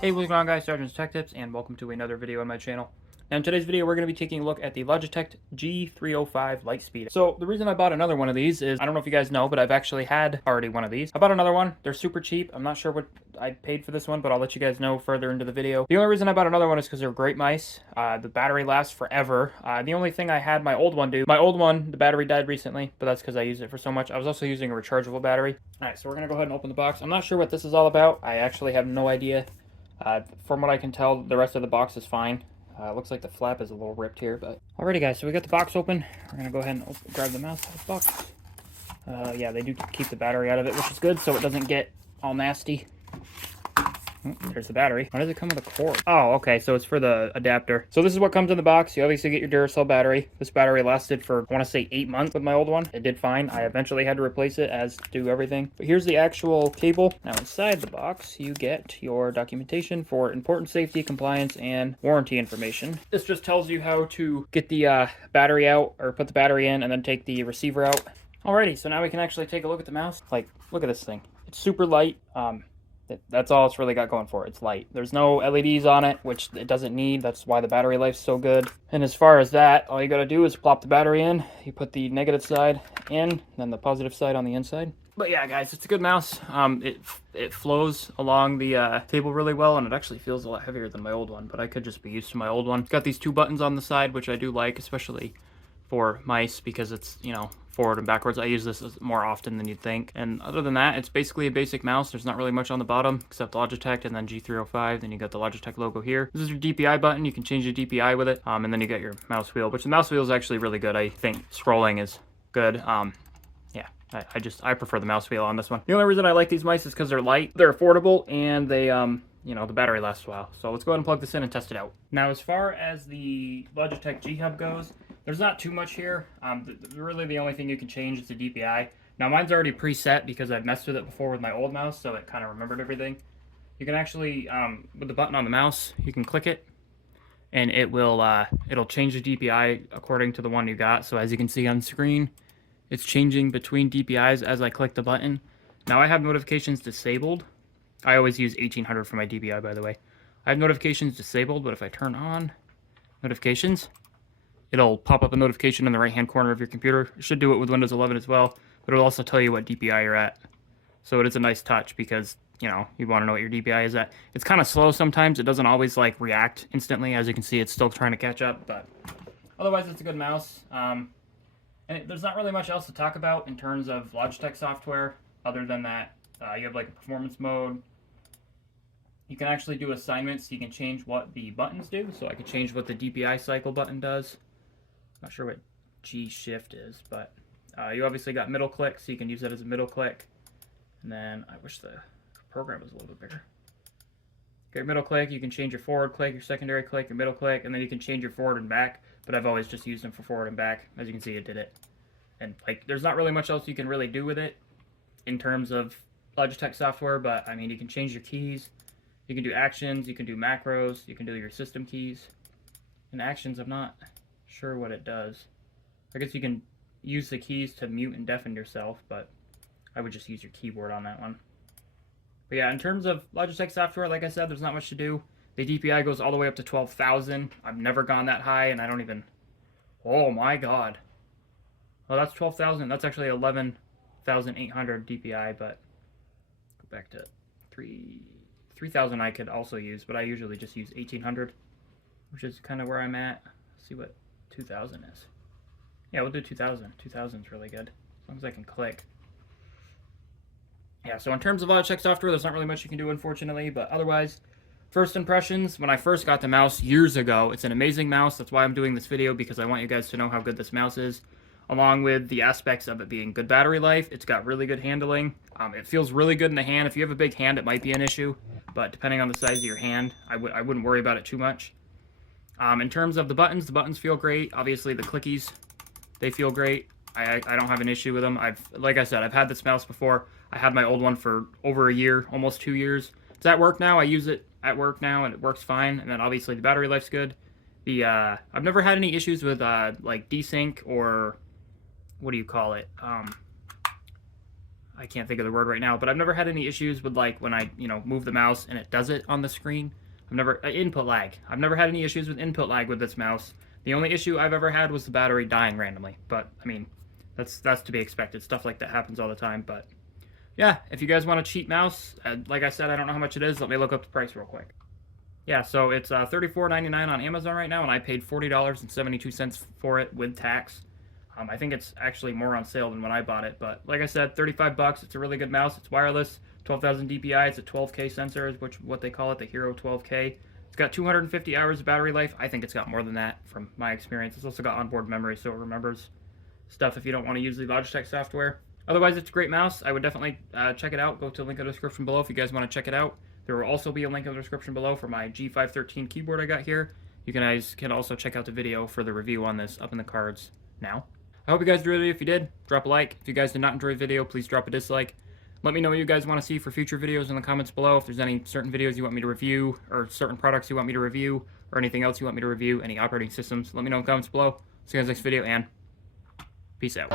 Hey, what's going on, guys? Sergeant's Tech Tips, and welcome to another video on my channel. Now, in today's video, we're going to be taking a look at the Logitech G305 Lightspeed. So, the reason I bought another one of these is, I don't know if you guys know, but I've actually had already one of these. I bought another one. They're super cheap. I'm not sure what I paid for this one, but I'll let you guys know further into the video. The only reason I bought another one is because they're great mice. The battery lasts forever. The only thing I had my old one do, my old one, the battery died recently, but that's because I used it for so much. I was also using a rechargeable battery. Alright, so we're going to go ahead and open the box. I'm not sure what this is all about. I actually have no idea. From what I can tell, the rest of the box is fine. Looks like the flap is a little ripped here, but... Alrighty, guys, so we got the box open. We're going to go ahead and grab the mouse out of the box. Yeah, they do keep the battery out of it, which is good, so it doesn't get all nasty. There's the battery. Why does it come with a cord? Oh, okay, so it's for the adapter. So this is what comes in the box. You obviously get your Duracell battery. This battery lasted for, I want to say, 8 months with my old one. It did fine. I eventually had to replace it, as do everything. But here's the actual cable. Now inside the box, you get your documentation for important safety, compliance, and warranty information. This just tells you how to get the battery out, or put the battery in, and then take the receiver out. Alrighty, so now we can actually take a look at the mouse. Like, look at this thing. It's super light. That's all it's really got going for it. It's light. There's no LEDs on it, which it doesn't need. That's why the battery life's so good. And as far as that, all you gotta do is plop the battery in. You put the negative side in, then the positive side on the inside. But yeah, guys, it's a good mouse. It flows along the table really well, and it actually feels a lot heavier than my old one, but I could just be used to my old one. It's got these two buttons on the side, which I do like, especially for mice, because it's, you know, forward and backwards. I use this more often than you'd think. And other than that, it's basically a basic mouse. There's not really much on the bottom except Logitech and then G305. Then you got the Logitech logo here. This is your DPI button. You can change the DPI with it. And then you got your mouse wheel, which the mouse wheel is actually really good. I think scrolling is good. Yeah, I prefer the mouse wheel on this one. The only reason I like these mice is because they're light, they're affordable, and they, you know, the battery lasts a while. So let's go ahead and plug this in and test it out. Now, as far as the Logitech G Hub goes, there's not too much here. Really, the only thing you can change is the DPI. Now, mine's already preset because I've messed with it before with my old mouse, so it kind of remembered everything. You can actually, with the button on the mouse, you can click it, and it will, it'll change the DPI according to the one you got. So as you can see on screen, it's changing between DPIs as I click the button. Now, I have notifications disabled. I always use 1800 for my DPI, by the way. I have notifications disabled, but if I turn on notifications, it'll pop up a notification in the right-hand corner of your computer. It should do it with Windows 11 as well, but it'll also tell you what DPI you're at. So it is a nice touch because, you know, you want to know what your DPI is at. It's kind of slow sometimes. It doesn't always, like, react instantly. As you can see, it's still trying to catch up, but otherwise, it's a good mouse. There's not really much else to talk about in terms of Logitech software, other than that you have, like, a performance mode. You can actually do assignments. You can change what the buttons do. So I can change what the DPI cycle button does. Not sure what G shift is, but you obviously got middle click, so you can use that as a middle click. And then I wish the program was a little bit bigger. Okay, middle click, you can change your forward click, your secondary click, your middle click, and then you can change your forward and back. But I've always just used them for forward and back. As you can see, it did it. And like, there's not really much else you can really do with it in terms of Logitech software, but I mean, you can change your keys. You can do actions, you can do macros, you can do your system keys. And actions, I'm not sure what it does. I guess you can use the keys to mute and deafen yourself, but I would just use your keyboard on that one. But yeah, in terms of Logitech software, like I said, there's not much to do. The DPI goes all the way up to 12,000. I've never gone that high, and I don't even... Oh my god. Well, that's 12,000. That's actually 11,800 DPI, but go back to 3,000 I could also use, but I usually just use 1,800, which is kind of where I'm at. Let's see what 2,000 is. Yeah, we'll do 2,000. 2,000 is really good, as long as I can click. Yeah, so in terms of Logitech software, there's not really much you can do, unfortunately, but otherwise, first impressions, when I first got the mouse years ago, it's an amazing mouse. That's why I'm doing this video, because I want you guys to know how good this mouse is, along with the aspects of it being good battery life. It's got really good handling. It feels really good in the hand. If you have a big hand, it might be an issue, but depending on the size of your hand, I wouldn't worry about it too much. In terms of the buttons feel great. Obviously, the clickies, they feel great. I don't have an issue with them. Like I said, I've had this mouse before. I had my old one for over a year, almost 2 years. It's at work now. I use it at work now, and it works fine. And then obviously the battery life's good. I've never had any issues with like desync or what do you call it? I can't think of the word right now, but I've never had any issues with like when I, move the mouse and it does it on the screen. Input lag. I've never had any issues with input lag with this mouse. The only issue I've ever had was the battery dying randomly, but I mean, that's to be expected. Stuff like that happens all the time, but yeah, if you guys want a cheap mouse, like I said, I don't know how much it is. Let me look up the price real quick. Yeah, so it's $34.99 on Amazon right now, and I paid $40.72 for it with tax. I think it's actually more on sale than when I bought it, but like I said, 35 bucks. It's a really good mouse. It's wireless, 12,000 DPI. It's a 12K sensor, which what they call it, the Hero 12K. It's got 250 hours of battery life. I think it's got more than that from my experience. It's also got onboard memory, so it remembers stuff if you don't want to use the Logitech software. Otherwise, it's a great mouse. I would definitely check it out. Go to the link in the description below if you guys want to check it out. There will also be a link in the description below for my G513 keyboard I got here. You guys can also check out the video for the review on this up in the cards now. I hope you guys enjoyed the video. If you did, drop a like. If you guys did not enjoy the video, please drop a dislike. Let me know what you guys want to see for future videos in the comments below. If there's any certain videos you want me to review, or certain products you want me to review, or anything else you want me to review, any operating systems, let me know in the comments below. See you guys next video, and peace out.